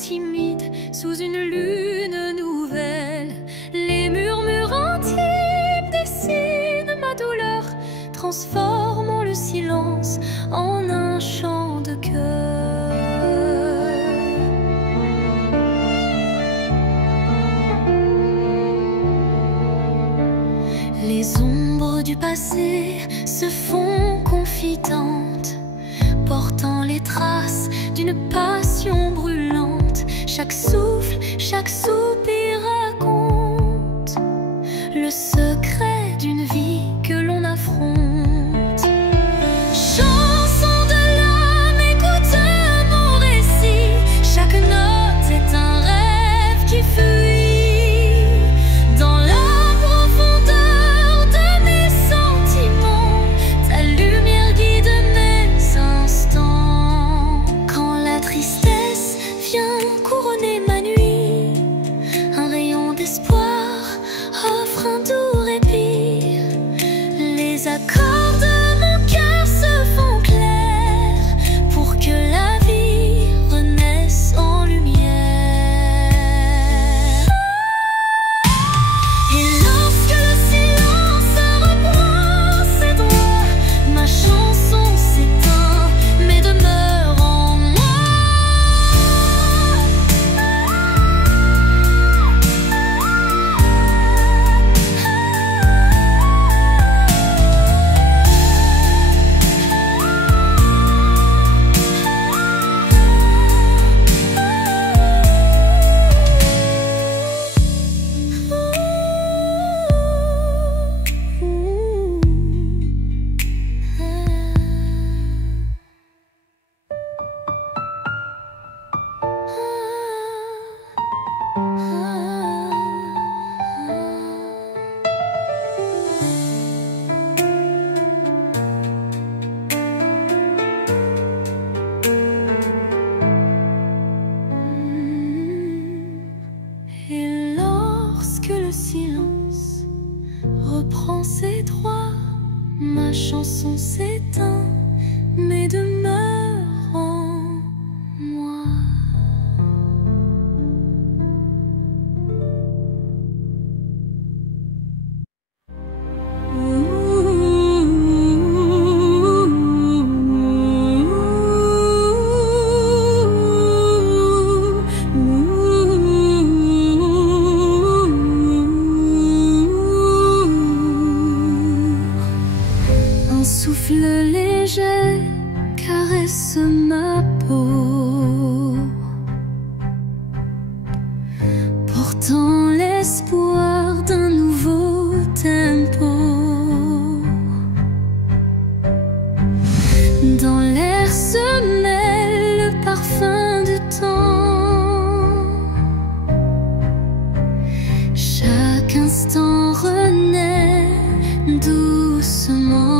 timide sous une lune nouvelle. Les murmures intimes dessinent ma douleur, transformant le silence en un chant de cœur. Les ombres du passé se font confidentes, portant les traces d'une passion brûlante. Chaque souffle, chaque soupir raconte le secret d'une vie que l'on affronte. Chanson de l'âme, écoute mon récit. Chaque note est un rêve qui fuit dans la profondeur de mes sentiments. Ta lumière guide mes instants. Quand la tristesse vient couronner ma nuit, un rayon d'espoir offre un doux répit. Les accords de mon cœur se font clairs pour que la vie renaisse en lumière. Et lorsque le silence reprend ses droits, ma chanson s'éteint mais demeure en moi. Et lorsque le silence reprend ses droits, ma chanson s'éteint mais demeure en moi. Un souffle léger caresse ma peau, portant l'espoir d'un nouveau tempo. Dans l'air se mêle le parfum du temps. Chaque instant renaît doucement.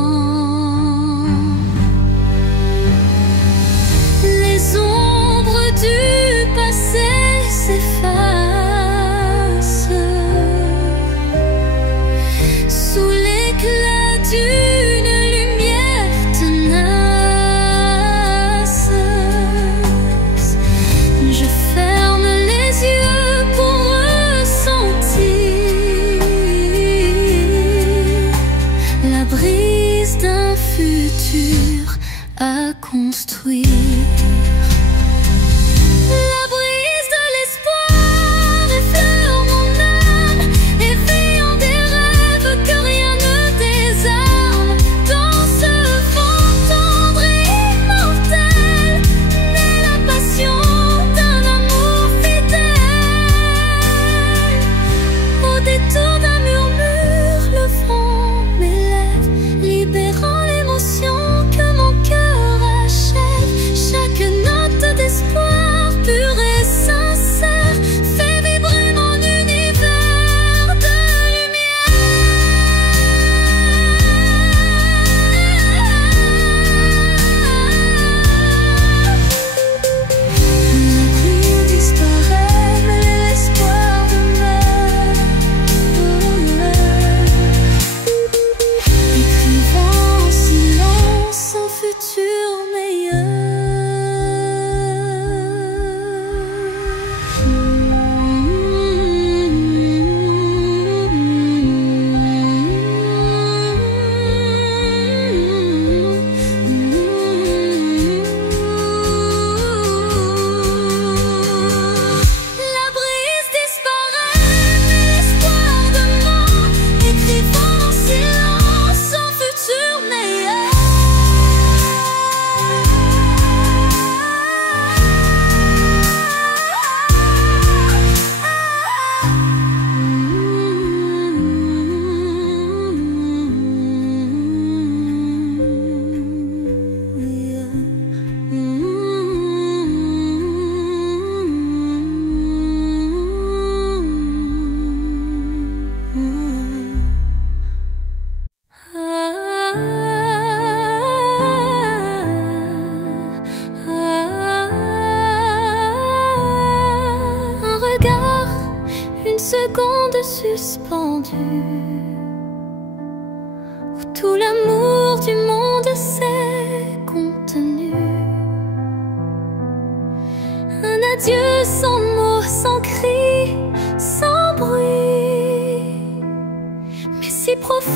Les ombres du passé s'effacent sous l'éclat d'une lumière tenace. Je ferme les yeux pour ressentir la brise d'un futur à construire. La brise de l'espoir effleure mon âme, éveillant des rêves que rien ne désarme. Dans ce vent tendre et immortel naît la passion d'un amour fidèle. Au détour d'un murmure, le vent m'élève, libérant l'émotion que mon cœur achève. Chaque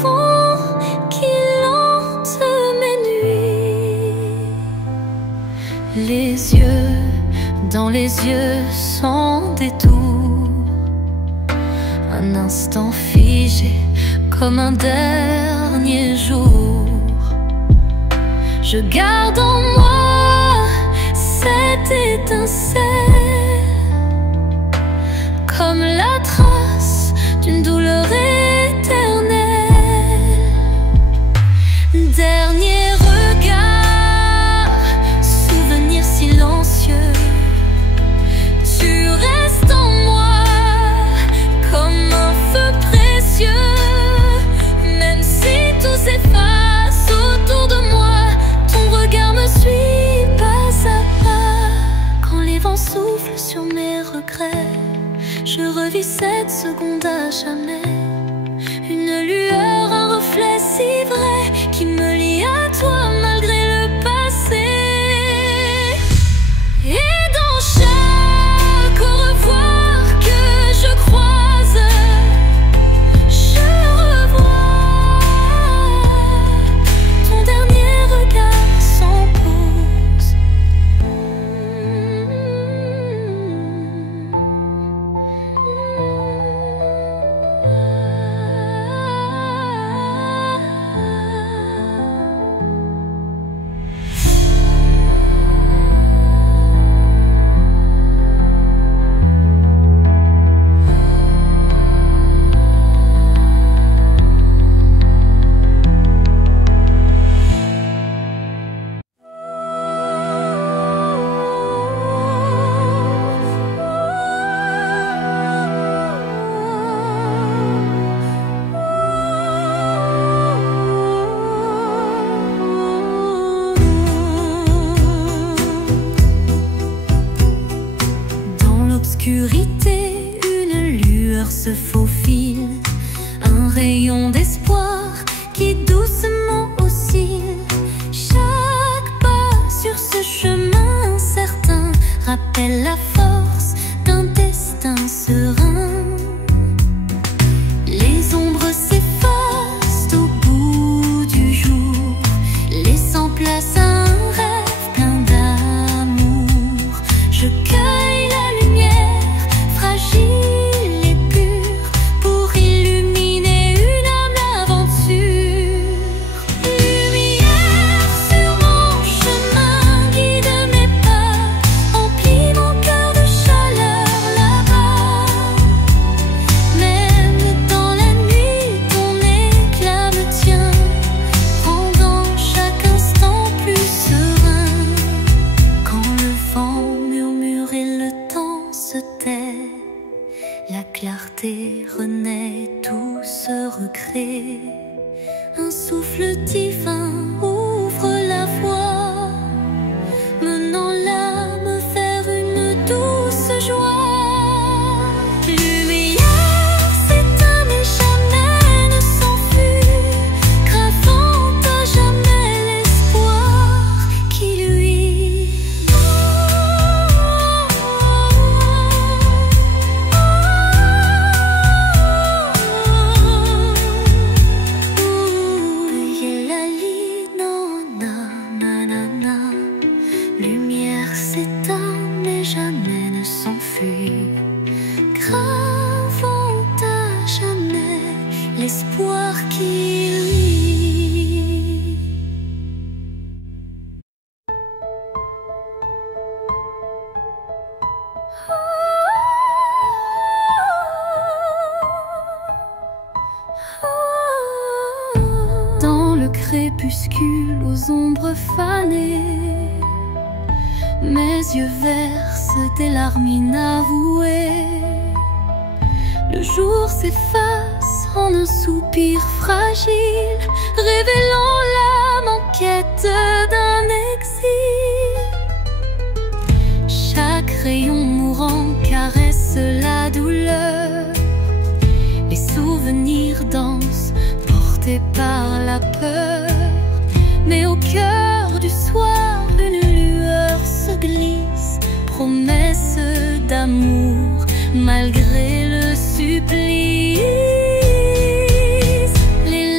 fond qui hante mes nuits. Les yeux dans les yeux sans détour, un instant figé comme un dernier jour. Je garde en moi cette étincelle, comme la trace d'une douleur éternelle. Dernier regard, souvenir silencieux, tu restes en moi comme un feu précieux. Même si tout s'efface autour de moi, ton regard me suit pas à pas. Quand les vents soufflent sur mes regrets, je revis cette seconde à jamais. Une lueur, un reflet si vrai qui me lie à toi malgré le passé. Et dans chaque au revoir que je croise, je revois ton dernier regard sans pause. L'obscurité, une lueur se faufile, un rayon d'espoir qui doucement oscille. Chaque pas sur ce chemin incertain rappelle la force d'un destin serein. Les ombres s'effacent au bout du jour, laissant place à un rêve plein d'amour. Je cueille la lumière fragile et pure pour illuminer une âme d'aventure. Lumière sur mon chemin, guide mes pas, emplis mon cœur de chaleur là-bas. Même dans la nuit, ton éclat me tient, rendant chaque instant plus serein. Quand le vent murmure et le temps se tait, la clarté renaît, tout se recrée. Un souffle divin ouvre la voie, menant l'âme vers une douce joie. Lumière s'éteint mais jamais ne s'enfuit, gravant à jamais l'espoir qui luit. Lumière s'éteint mais jamais ne s'enfuit, gravant à jamais l'espoir qui luit. Dans le crépuscule aux ombres fanées, mes yeux versent des larmes inavouées. Le jour s'efface en un soupir fragile, révélant l'âme en quête d'un exil. Chaque rayon mourant caresse la douleur, les souvenirs dansent portés par la peur. Mais au cœur du soir, une lueur se glisse, promesse d'amour malgré le supplice. Les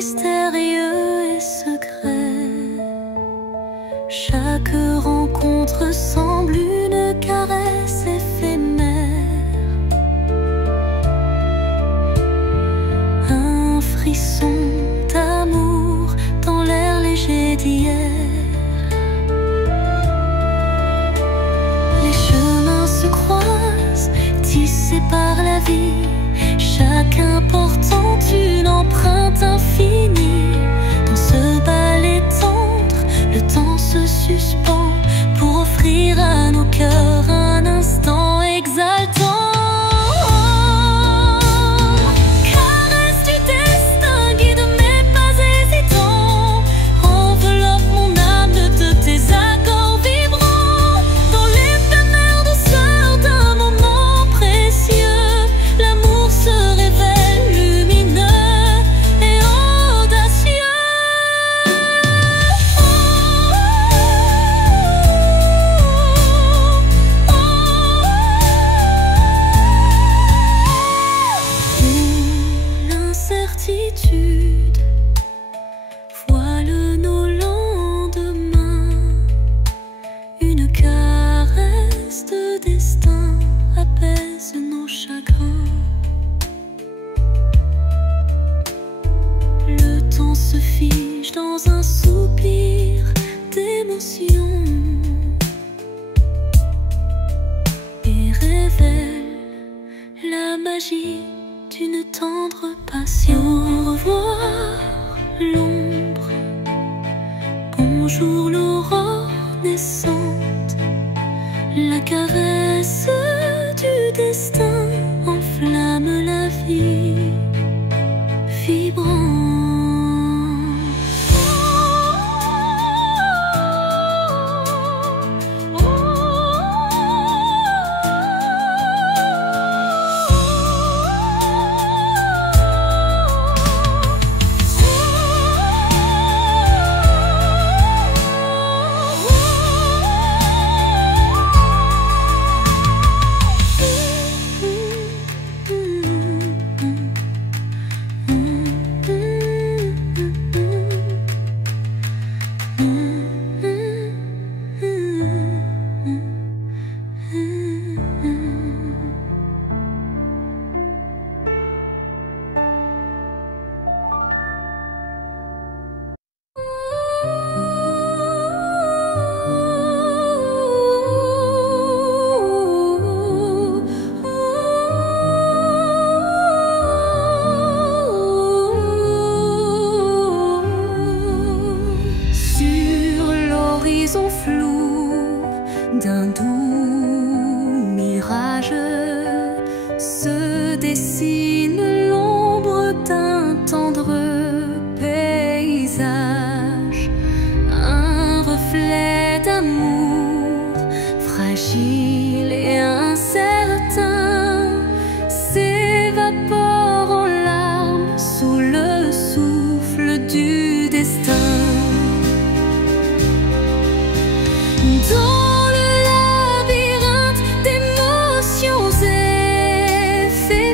mystérieux et secret. Chaque rencontre semble une caresse éphémère, un frisson d'amour dans l'air léger d'hier. Les chemins se croisent, tissés par la vie, chacun portant une empreinte infinie. Dans ce ballet tendre, le temps se suspend pour offrir à nos cœurs un instant exaltant. Caresse du destin, guide mes pas hésitants, enveloppe mon âme de tes accords vibrants. Dans l'éphémère douceur d'un moment précieux, l'amour se révèle lumineux et audacieux. L'incertitude voile nos lendemains, une caresse de destin apaise nos chagrins. Le temps se fige dans un soupir d'émotion et révèle la magie d'une tendre passion. Au revoir l'ombre, bonjour l'aurore naissante. La caresse du destin enflamme la vie vibrante. Flou d'un doux mirage se dessine l'ombre d'un tendre paysage, un reflet d'amour fragile et incertain s'évapore en larmes sous le souffle du destin. Dans le labyrinthe d'émotions éphémères,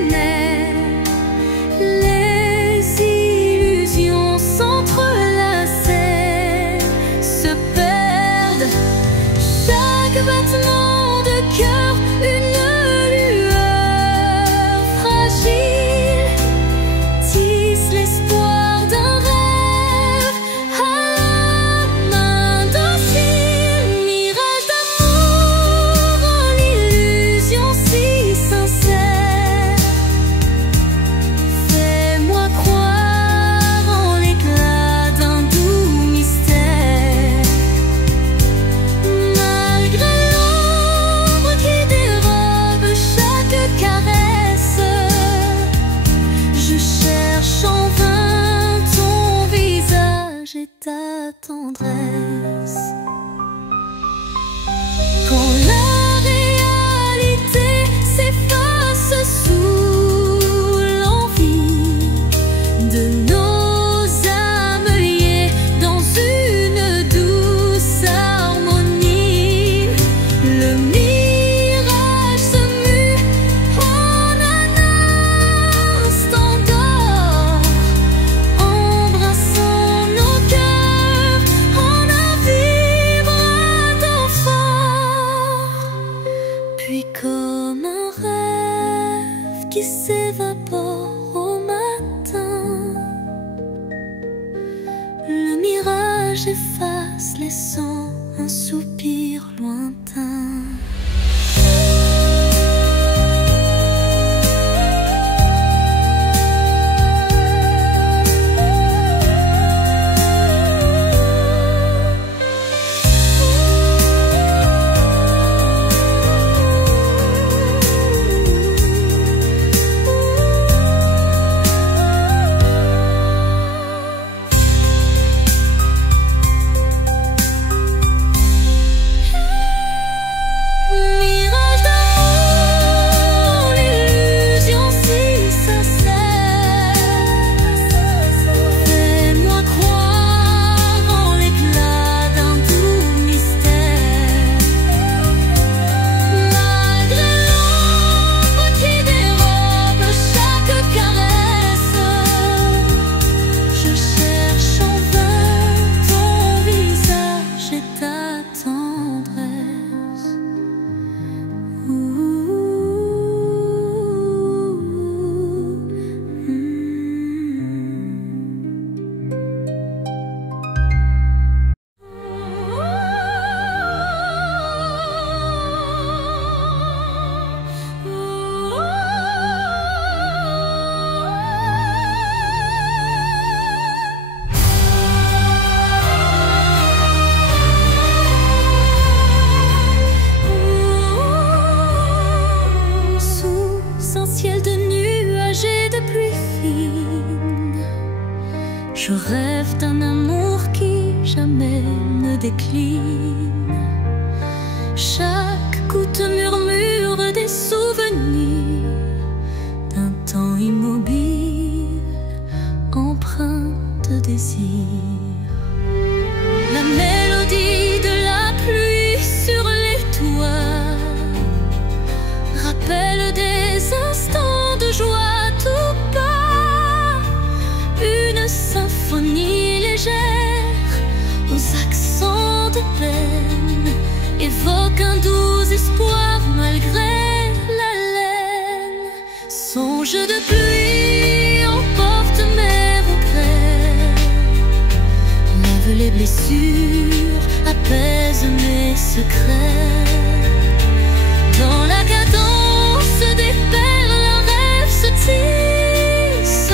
les illusions s'entrelacent, se perdent. Chaque battement de cœur, une lueur fragile, tisse l'espoir d'un rêve à la main docile. Mirage d'amour en illusion si sincère, fais-moi croire en l'éclat d'un doux mystère. Malgré l'ombre qui dérobe chaque caresse, je cherche en vain ton visage et ta tendresse. Quand la réalité s'efface sous l'envie de nos âmes liées dans une douce harmonie, le mirage se mue en un instant d'or, ombre l'image efface, laissant un soupir lointain. Je rêve d'un amour qui jamais ne décline. Chaque goutte murmure des souvenirs d'un temps immobile, empreint de désir. La mélodie de la pluie sur les toits rappelle des instants de joie tout bas. Une symphonie légère aux accents de peine évoque un doux espoir malgré la laine. Songe de pluie emporte mes regrets, lave les blessures, apaise mes secrets. Dans la cadence des perles, un rêve se tisse,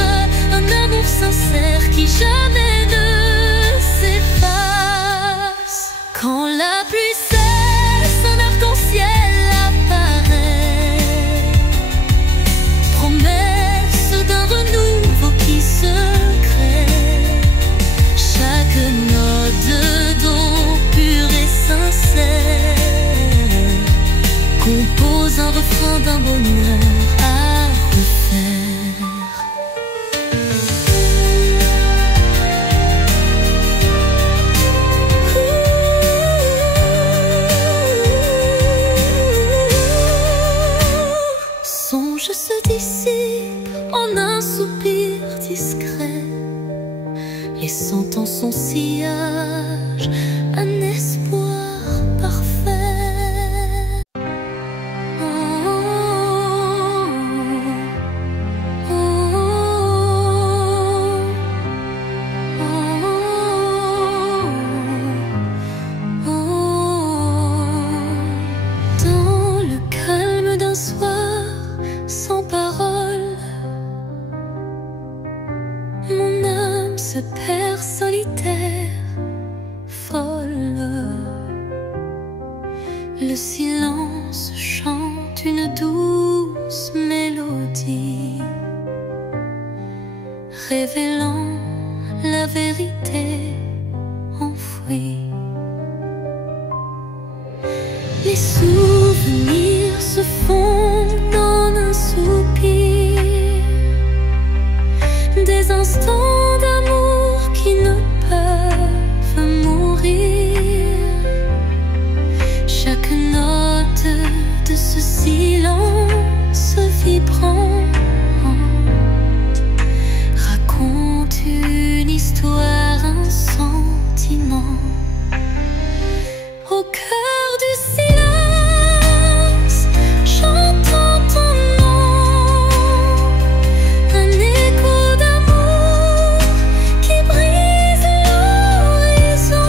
un amour sincère qui jamais ne s'efface. Quand la pluie cesse, un arc-en-ciel apparaît, promesse d'un renouveau qui se crée. Chaque note de don pur et sincère compose un refrain d'un bonheur à refaire. Songe se dissipe en un soupir discret, laissant en son sillage un espoir parfait. Dans le calme d'un soir sans parole, mon âme se perd solitaire, folle. Le silence chante une douce mélodie, révélant la vérité enfouie. Les souvenirs se fondent en un soupir, des instants d'amour qui ne peuvent mourir. Chaque note de ce silence vibrant raconte une histoire, un sentiment. Au cœur du silence, j'entends ton nom, un écho d'amour qui brise l'horizon.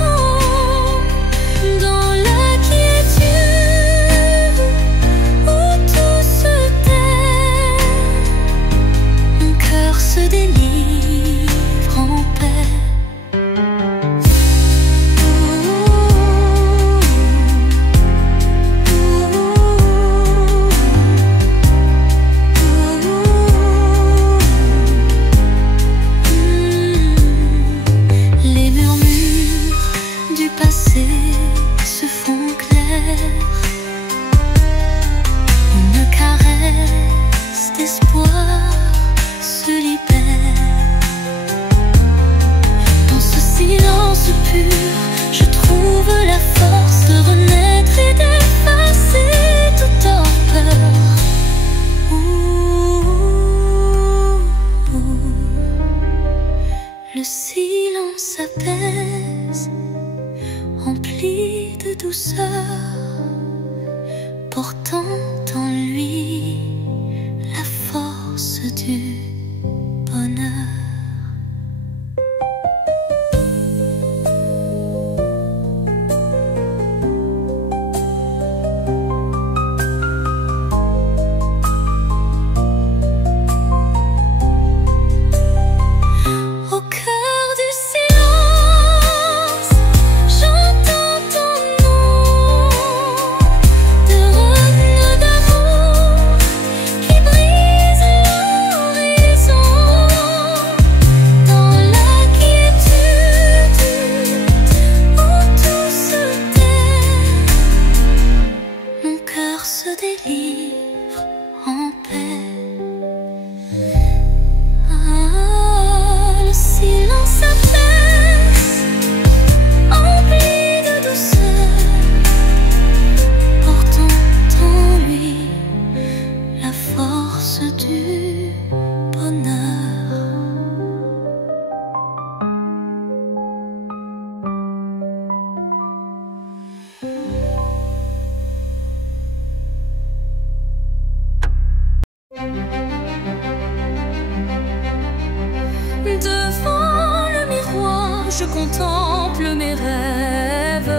Le silence apaise, rempli de douceur, portant en lui la force du bonheur. Devant le miroir, je contemple mes rêves.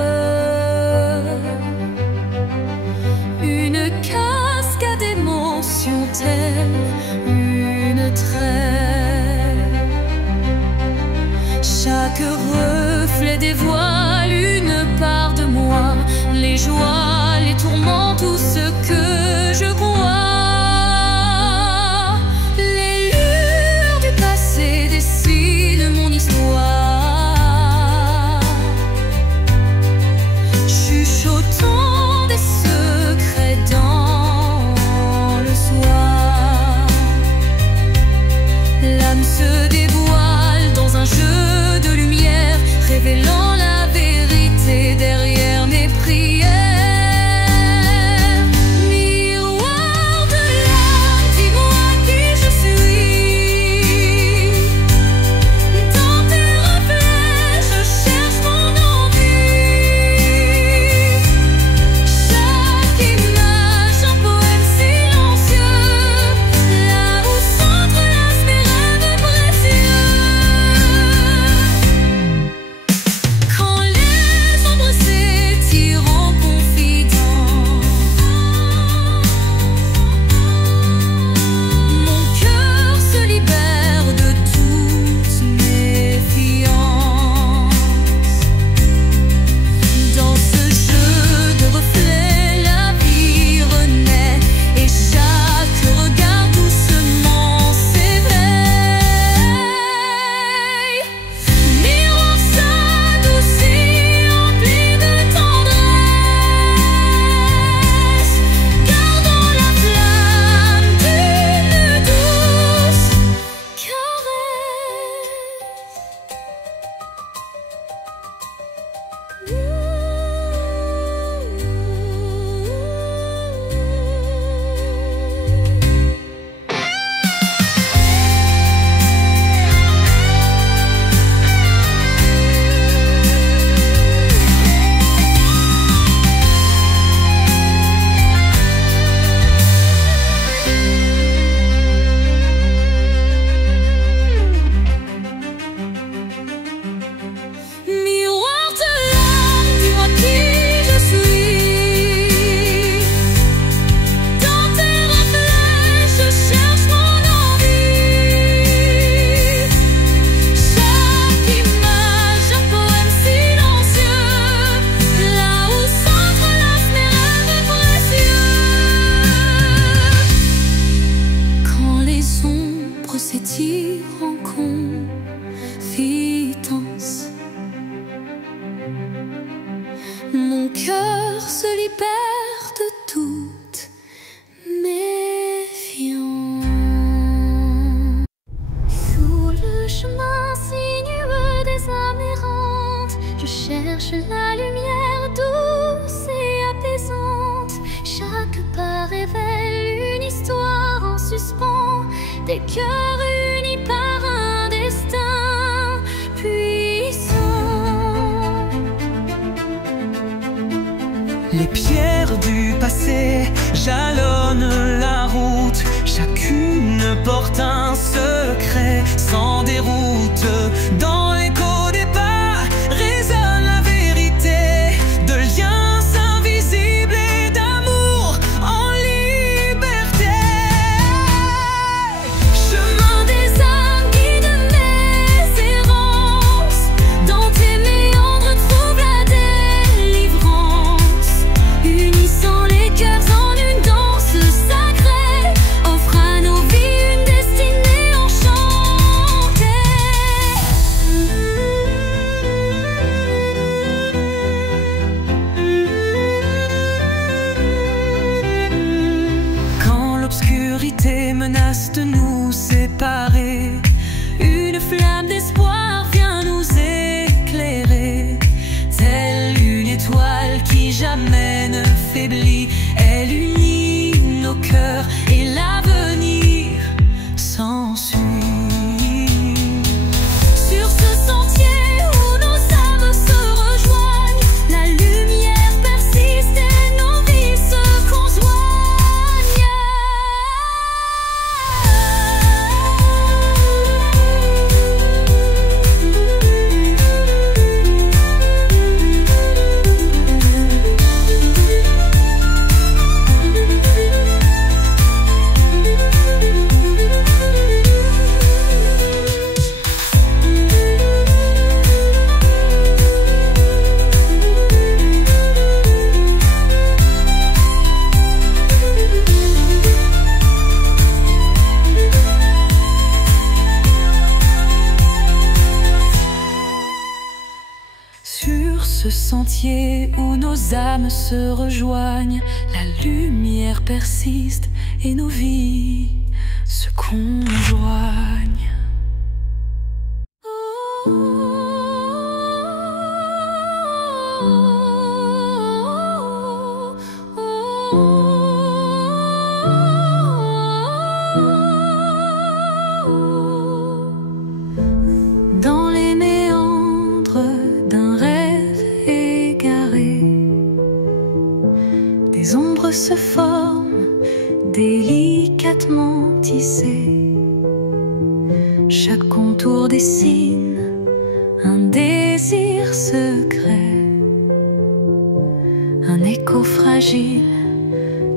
Une cascade d'émotions telle une trêve. Chaque reflet dévoile une part de moi, les joies, les tourments, tout ce que je crois. Se dévoile dans un jeu de lumière, révélant la vérité derrière mes prières. Miroir de l'âme, dis-moi qui je suis. Dans tes reflets, je cherche mon envie. Chaque image, un poème silencieux, là où s'entrelacent mes rêves précieux. Quand les ombres s'étirent en confidence, mon cœur se libère de toute méfiance. Dans ce jeu de reflets, la vie renaît et chaque regard doucement s'éveille. Miroir s'adoucit, empli de tendresse, gardant la flamme d'une douce Miroir de l'âme, dis-moi qui je suis. Dans tes reflets, je cherche mon envie. Chaque image, un poème silencieux, là où s'entrelacent mes rêves précieux. Quand les ombres s'étirent en confidence, mon cœur se libère de toute méfiance. Sous le chemin sinueux des âmes errantes, je cherche la lumière douce et apaisante. Chaque pas révèle une histoire en suspens, des cœurs unis par un destin. Les pierres du passé jalonnent la route, chacune porte un secret sans déroute. Dans l'écho des pas résonne la vérité de liens invisibles et d'amour en liberté. Chemin des âmes, guide mes errances. Dans tes méandres trouve la délivrance. Unissant les cœurs en une danse sacrée, offre à nos vies une destinée enchantée. Quand l'obscurité menace de nous séparer, une flamme d'espoir vient nous éclairer. Telle une étoile qui jamais ne faiblit, elle unit nos cœurs et l'avenir s'ensuit. Sur ce sentier où nos âmes se rejoignent, la lumière persiste et nos vies se Sur ce sentier où nos âmes se rejoignent, la lumière persiste et nos vies se conjoignent. Dans les méandres d'un rêve égaré, des ombres se forment, délicatement tissées. Chaque contour dessine un désir secret, un écho fragile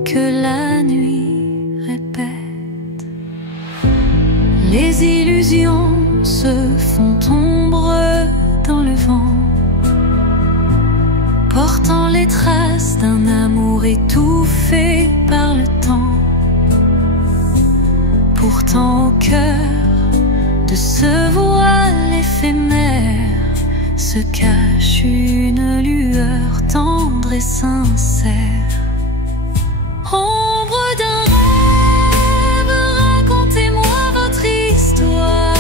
que la nuit répète. Les illusions se font ombre dans le vent, portant les traces d'un amour étouffé par le temps. Pourtant au cœur de ce voile éphémère se cache une lueur tendre et sincère. Ombre d'un rêve, racontez-moi votre histoire.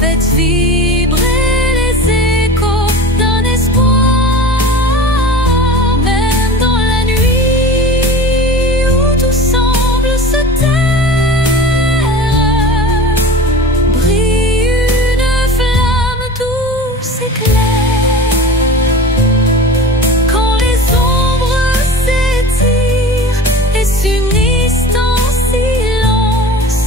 Faites vibrer les échos d'un espoir. Même dans la nuit où tout semble se taire, brille une flamme douce et claire. Quand les ombres s'étirent et s'unissent en silence,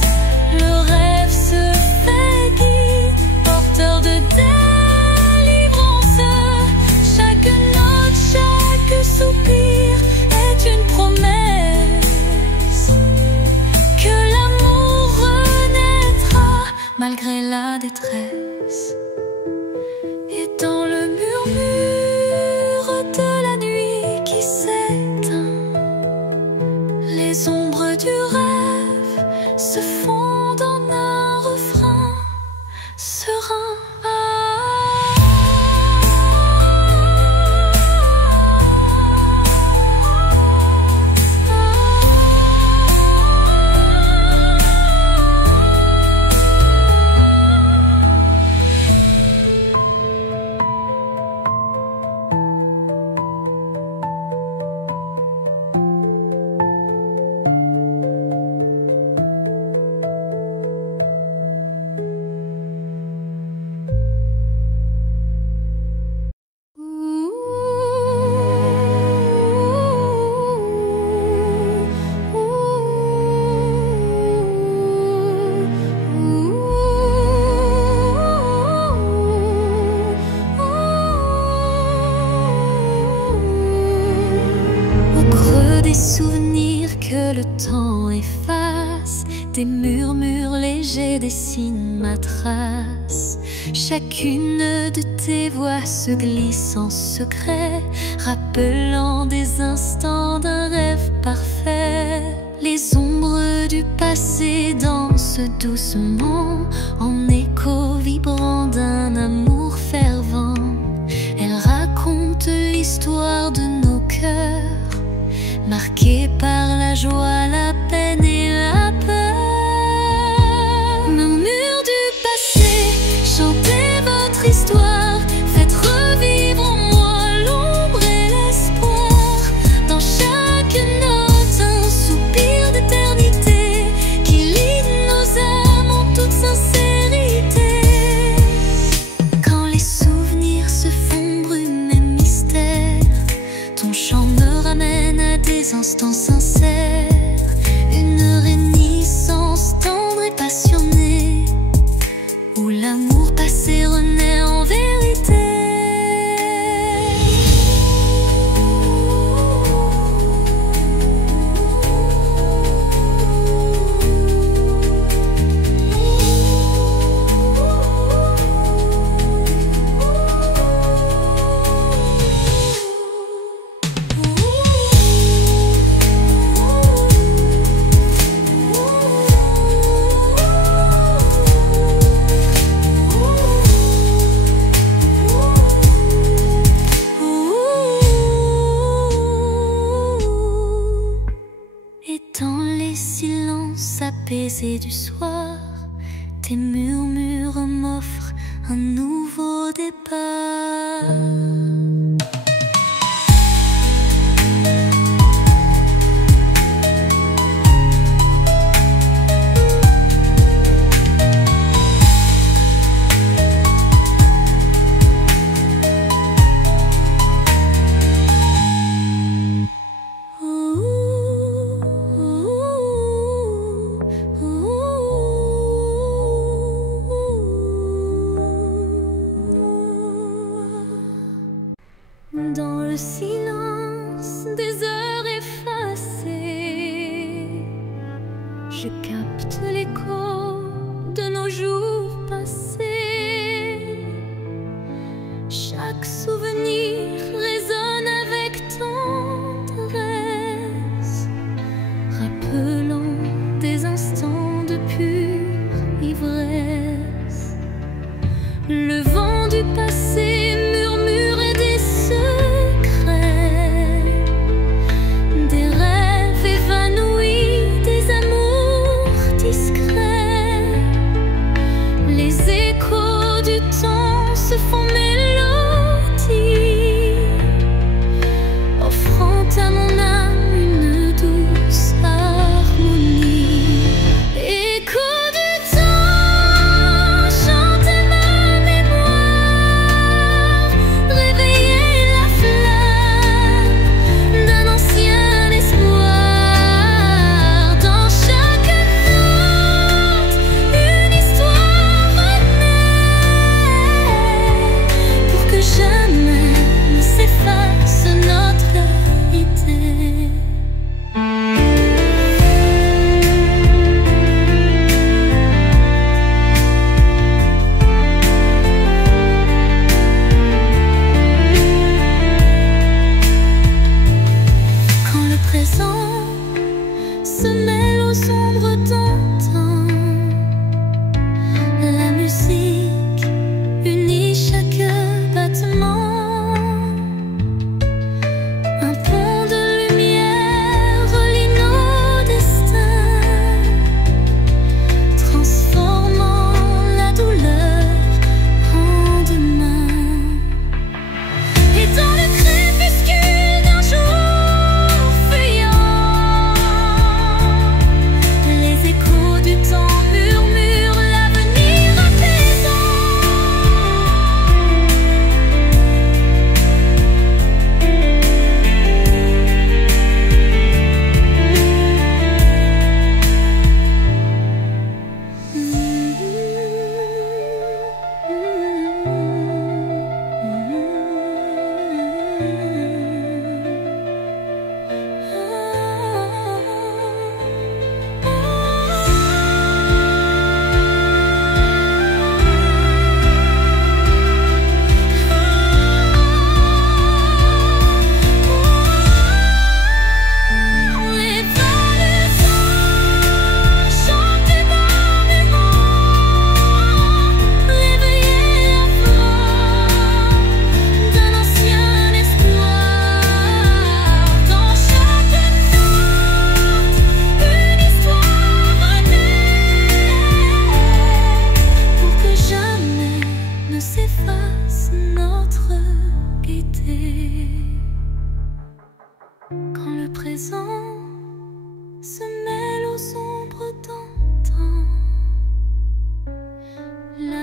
le rêve se fait guide, porteur de délivrance. Chaque note, chaque soupir est une promesse que l'amour renaîtra malgré la détresse. Et dans le murmure de la nuit qui s'éteint, les ombres du rêve se fondent en un refrain serein. Des murmures légers dessinent ma trace. Chacune de tes voix se glisse en secret, rappelant des instants d'un rêve parfait. Les ombres du passé dansent doucement, en écho vibrant d'un amour fervent. Elles racontent l'histoire de nos cœurs, marqués par la joie, la peine et la peur. Murmures du passé, chantez votre histoire, faites revivre en moi l'ombre et l'espoir. Dans chaque note, un soupir d'éternité qui lie nos âmes en toute sincérité. Quand les souvenirs se font brume et mystère, ton chant me ramène à des instants sincères. Une réminiscence tendre et passionnée, où l'amour passé renaît en vérité. Et dans les silences apaisés du soir, tes murmures m'offrent un nouveau départ. Dans le silence des heures effacées, je capte l'écho de nos jours passés. Chaque souvenir résonne avec tendresse, rappelant des instants de pure ivresse. Le vent du passé murmure des secrets, des rêves évanouis, des amours discrets. Les échos du temps se font mélodie, offrant à mon âme une douce harmonie. Écho du temps, chantez ma mémoire.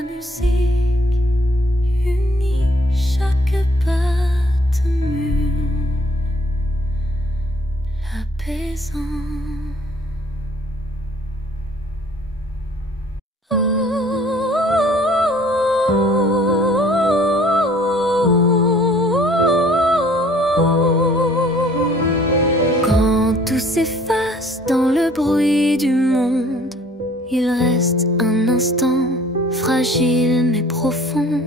musique unit chaque battement, l'apaisant. Quand tout s'efface dans le bruit du monde, il reste un instant fragile mais profond,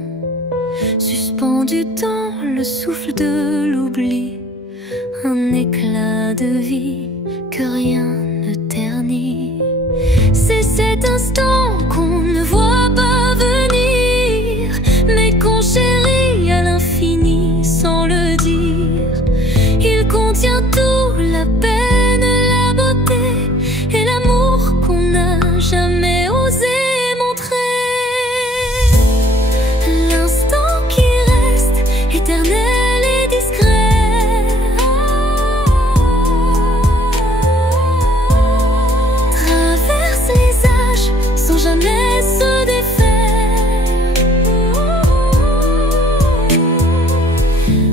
suspendu dans le souffle de l'oubli, un éclat de vie que rien ne ternit. C'est cet instant qu'on ne voit pas venir, mais qu'on chérit à l'infini sans le dire. Il contient tout, la peine, la beauté et l'amour qu'on n'a jamais osé montrer. L'instant qui reste éternel et discret, traverse les âges sans jamais se défaire.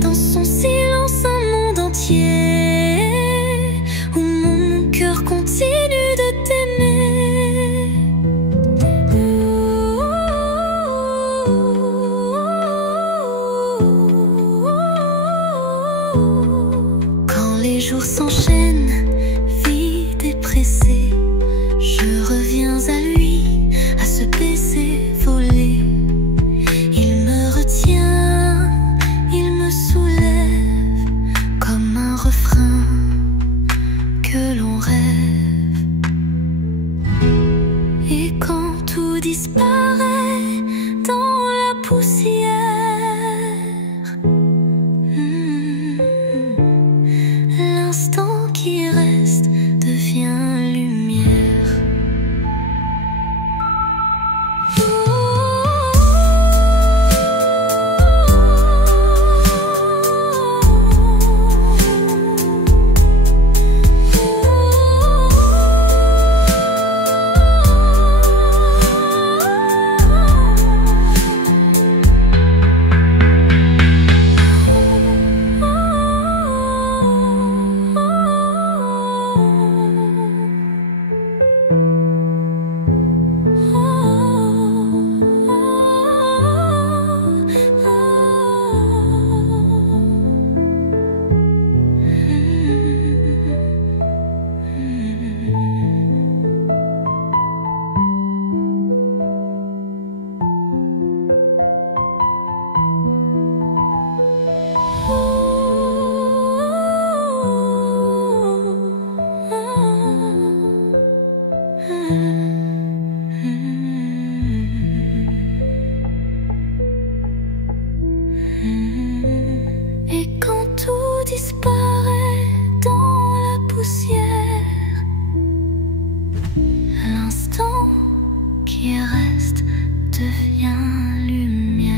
Dans son silence un monde entier, où mon cœur continue de t'aimer. Quand les jours s'enchaînent, vides et pressés, je reviens à lui, à ce baiser volé. Il me retient, il me soulève, comme un refrain que l'on rêve. Et quand tout disparaît dans la poussière, l'instant qui reste devient lumière. Et quand tout disparaît dans la poussière, l'instant qui reste devient lumière.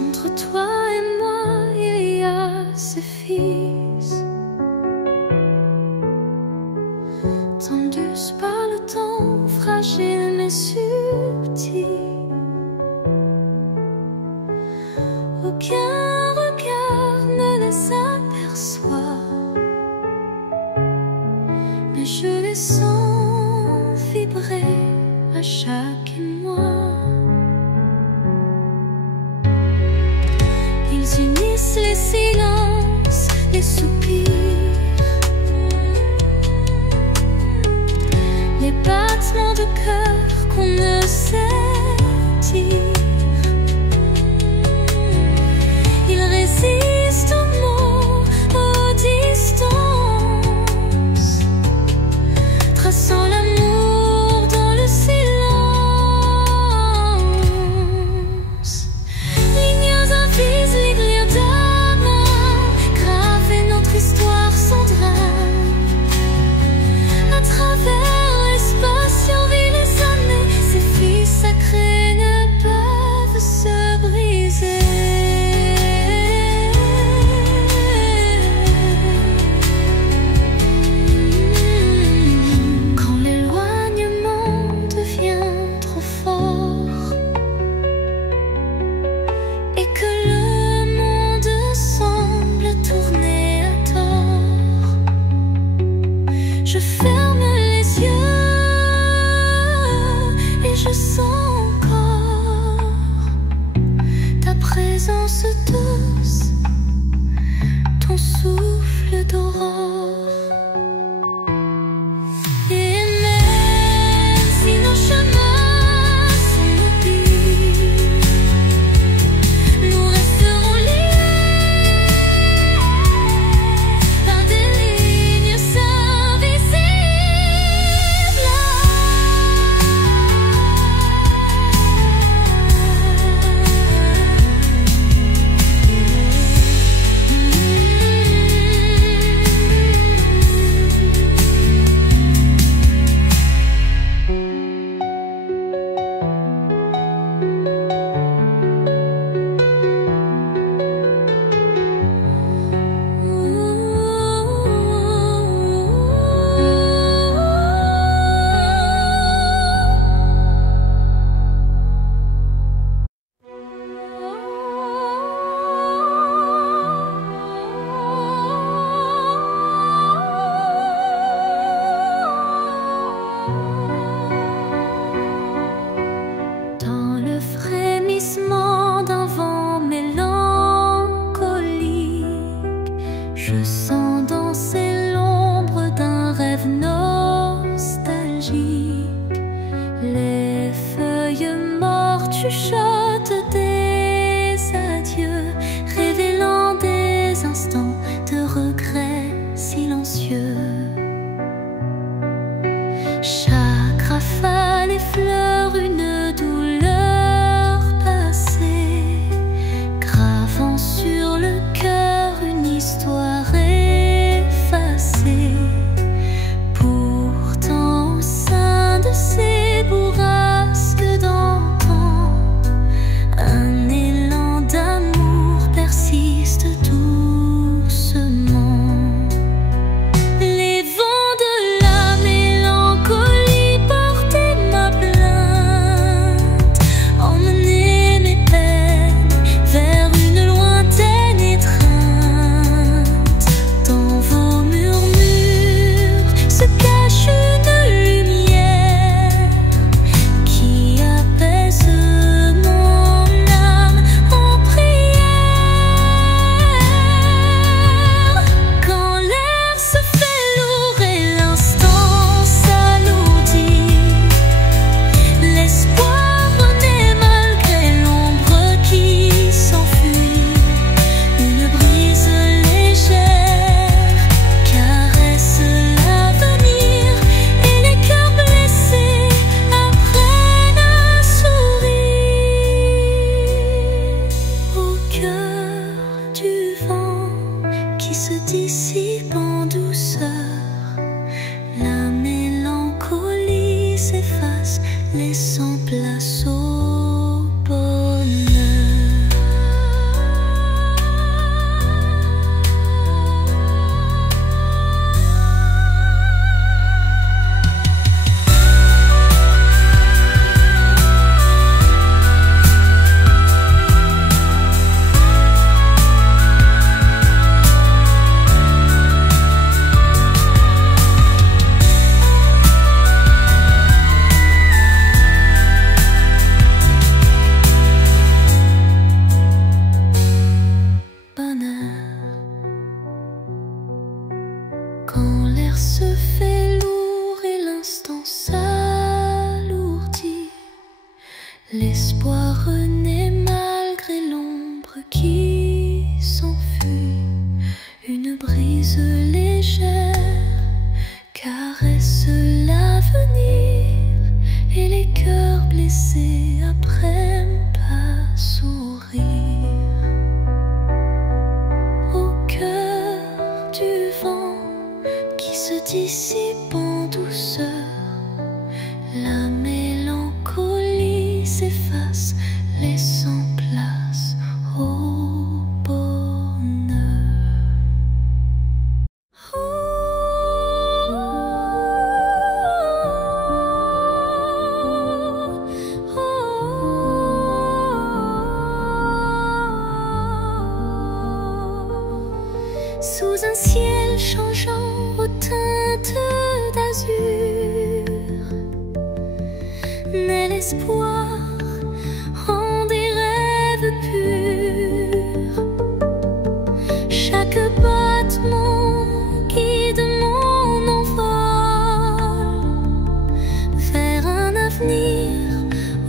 Entre toi et moi, il y a ce fils, tendus par le temps, fragile mais subtil. Aucun regard ne les aperçoit, mais je les sens vibrer à chaque émoi. Ils unissent les silences, les soupirs, les battements de cœur qu'on ne sait dire. Ils résistent aux mots, aux distances, traçant l'amour dans le silence. Je ferme les yeux et je sens encore ta présence douce, ton souffle d'aurore. Et même si nos chemins s'oublient, nous resterons liés par des lignes invisibles. Dans le frémissement d'un vent mélancolique, je sens danser l'ombre d'un rêve nostalgique. Les feuilles mortes chuchotent des adieux, révélant des instants de regret silencieux. Chaque rafale effleure une douleur passée, gravant sur le cœur une histoire effacée. Pourtant, au sein de ces bourrasques d'antan, un élan d'amour persiste doucement. Les vents de la mélancolie portaient ma plainte, emmenaient mes peines vers une lointaine étreinte. Dans vos murmures se cache une lumière qui apaise mon âme en prière. Quand l'air se fait lourd et l'instant s'alourdit, l'espoir renaît malgré l'ombre qui s'enfuit. Une brise légère caresse l'avenir et les cœurs blessés apprennent à sourire. Au cœur du vent qui se dissipe en douceur, la mélancolie s'efface, laissant place au bonheur. Quand l'air se fait lourd et l'instant s'alourdit, l'espoir renaît malgré l'ombre qui s'enfuit. Une brise légère caresse l'avenir et les cœurs blessés apprennent à sourire. Au cœur du vent qui se dissipe en douceur, la mélancolie s'efface, laissant place au bonheur. mesure. Naît l'espoir en des rêves purs. Chaque battement guide mon envol vers un avenir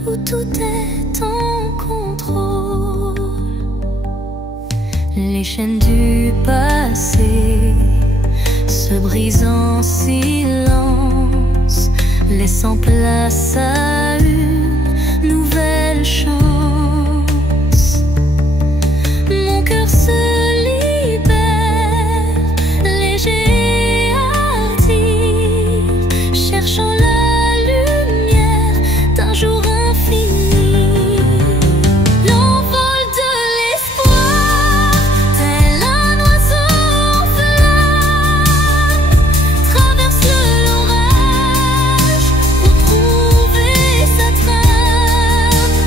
où tout est en contrôle. Les chaînes du passé se brisent en silence, laissant place à une nouvelle chance. Mon cœur se libère, léger et hardi, cherchant la lumière d'un jour infini. L'envol de l'espoir, tel un oiseau en flamme, traverse l'orage pour trouver sa trame.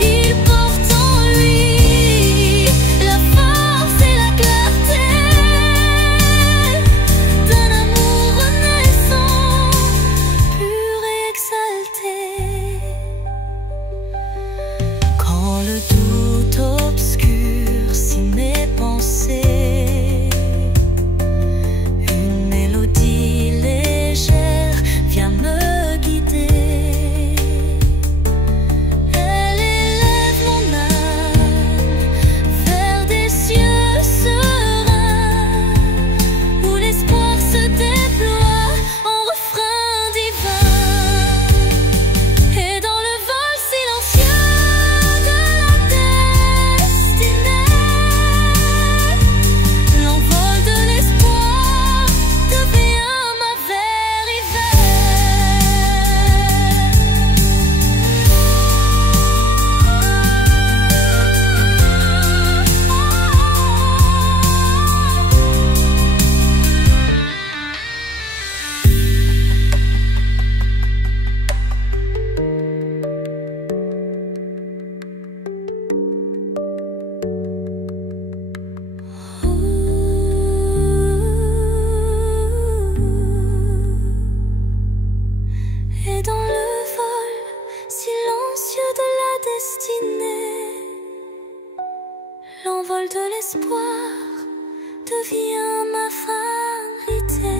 Il porte en lui la force et la clarté d'un amour renaissant, pur et exalté. Quand le doute obscurcit mes pensées, une mélodie légère vient me guider. Elle élève mon âme vers des cieux sereins, où l'espoir se déploie en refrain divin. Et dans le vol silencieux de la destinée, l'envol de l'espoir devient ma vérité. Et dans le vol silencieux de la destinée, l'envol de l'espoir devient ma vérité.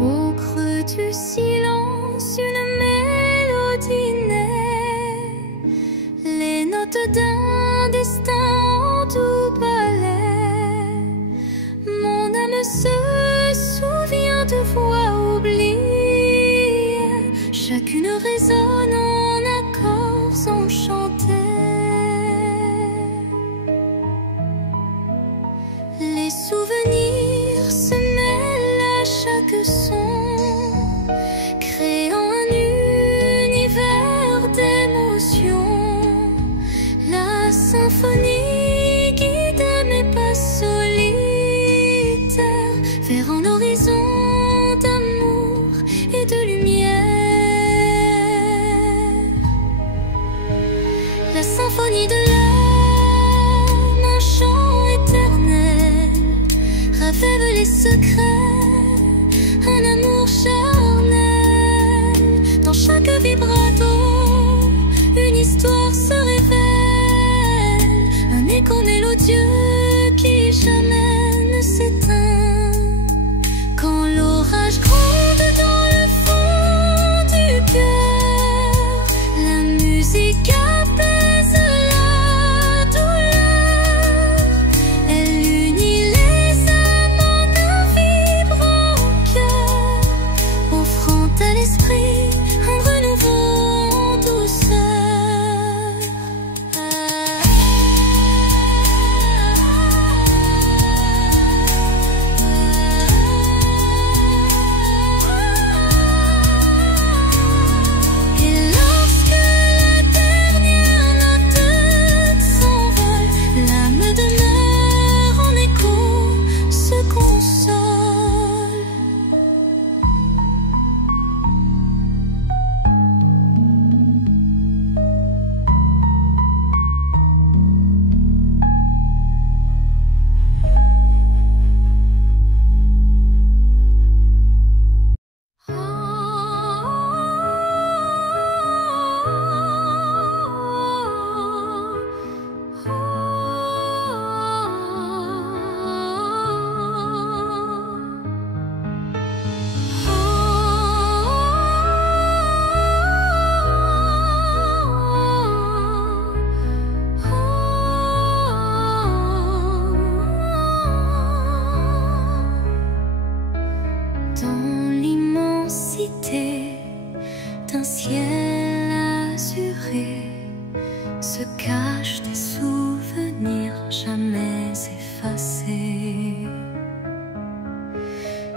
Au creux du silence, une mélodie naît, les notes d'un destin en doux ballet. Mon âme se souvient de voix oubliées, chacune résonne en accords enchantés. Les souvenirs se mêlent à chaque son, créant un univers d'émotions. La symphonie guide mes pas solitaires vers un horizon d'amour et de lumière. La symphonie de l'âme, un chant éternel, révèle les secrets, un amour charnel. Dans chaque vibrato, une histoire se révèle, un écho mélodieux qui jamais ne s'éteint. Quand l'orage gronde dans le fond du cœur, la musique apaise la douleur. Elle unit les âmes en un vibrant cœur, offrant à l'esprit un renouveau en douceur.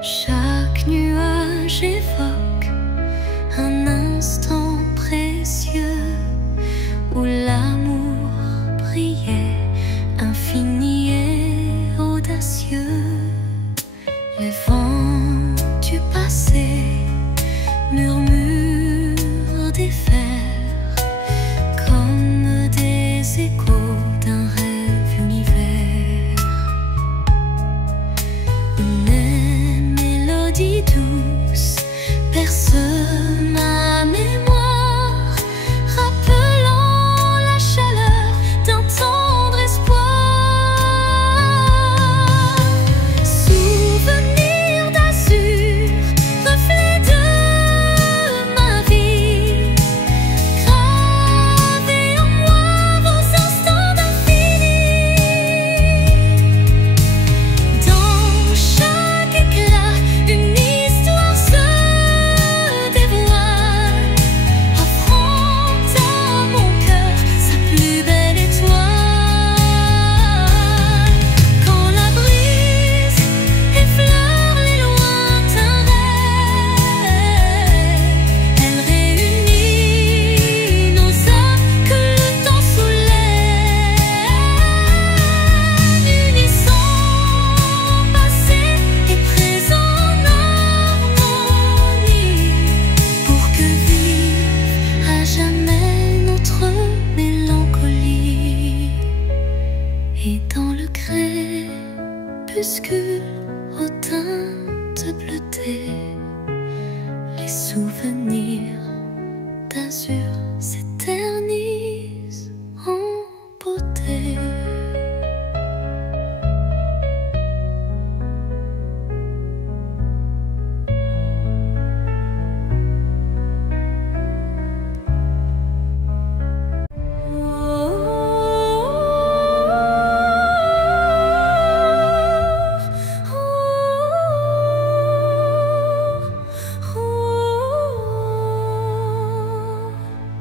Chaque nuage évoque un instant précieux où l'amour brillait, infini et audacieux. Les vents du passé murmurent des vers comme des échos d'un rêve univers. Une mélodie douce perce ma mémoire, rappelant la chaleur d'un tendre espoir. Souvenir d'azur, reflet de ma vie, gravez en moi vos instants d'infini. Dans chaque éclat, une histoire se dévoile, offrant à mon cœur sa plus belle étoile. Quand la brise effleure les lointains rêves, elle réunit nos âmes que le temps soulève, unissant passé et présent en harmonie, pour que vive à jamais notre mélancolie. Et dans le crépuscule aux teintes bleutées, les souvenirs d'azur s'éternisent en beauté.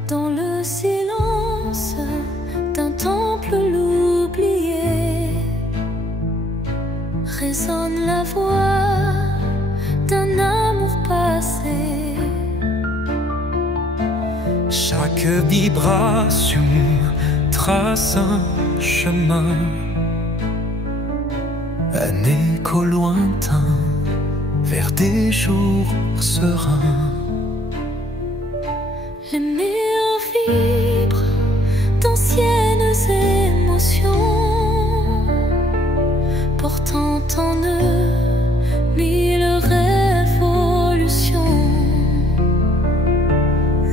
Dans le silence d'un temple l'oublié, résonne la voix d'un amour passé. Chaque vibration trace un chemin, un écho lointain vers des jours sereins. Les murs vibrent d'anciennes émotions, portant en eux mille révolutions.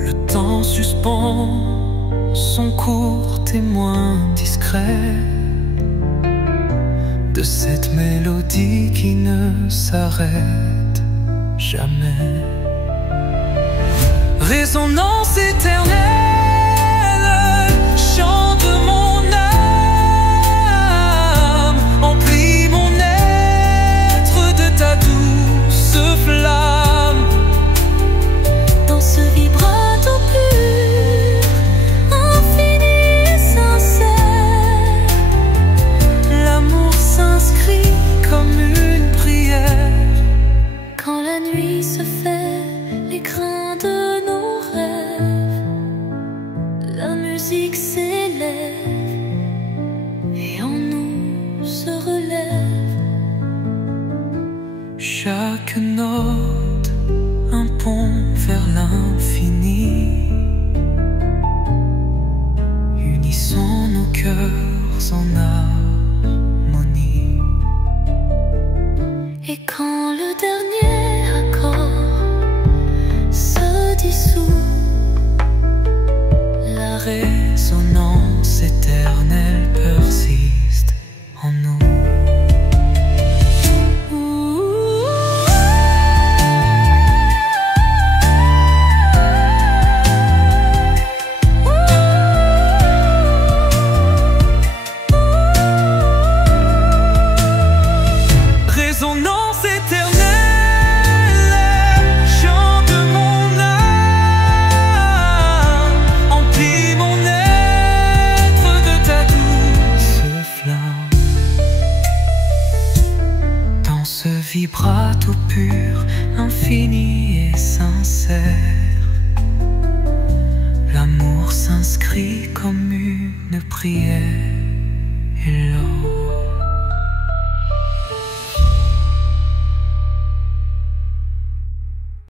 Le temps suspend son court témoin discret de cette mélodie qui ne s'arrête jamais. Résonance éternelle, chant de mon âme, emplis mon être de ta douce flamme. Dans ce vibrato pur, infini et sincère, L'amour s'inscrit comme une prière. quand la nuit se fait l'écrin de nos rêves, la musique s'élève et en nous se relève. Chaque note un pont vers l'infini, unissant nos cœurs en harmonie. Et quand le dernier accord se dissout, La résonance éternelle persiste en nous. Résonance éternelle, chant de mon âme, emplis mon être de ta douce infini et sincère. L'amour s'inscrit comme une prière et